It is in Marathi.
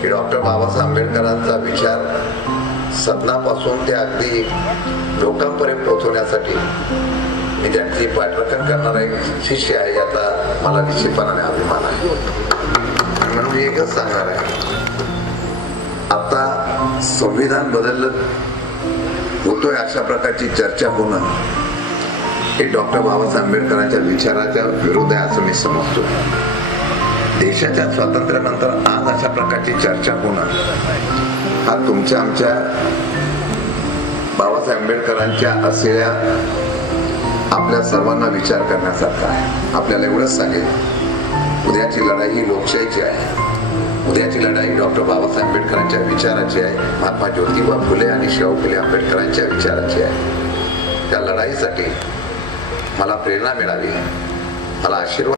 की डॉक्टर बाबासाहेब आंबेडकरांचा विचार सदनापासून ते अगदी लोकांपर्यंत पोहोचवण्यासाठी मी त्यांची पाठराखण करणारा एक शिष्य आहे, याचा मला निश्चितपणाने अभिमान आहे. म्हणून मी एकच सांगणार आहे, आता संविधान बदललं होतोय अशा प्रकारची चर्चा होणं हे डॉक्टर बाबासाहेब आंबेडकरांच्या विचाराच्या विरोध आहे असं मी समजतो. देशाच्या स्वातंत्र्यानंतर आज अशा प्रकारची चर्चा होणं हा तुमच्या आमच्या बाबासाहेब आंबेडकरांच्या असलेल्या आपल्या सर्वांना विचार करण्यासारखा आहे. आपल्याला एवढंच सांगेल, उद्याची लढाई ही लोकशाहीची आहे. उद्याची लढाई डॉक्टर बाबासाहेब आंबेडकरांच्या विचाराची आहे, महात्मा ज्योतिबा फुले आणि शाहू फुले आंबेडकरांच्या विचाराची आहे. त्या लढाईसाठी मला प्रेरणा मिळावी, मला आशीर्वाद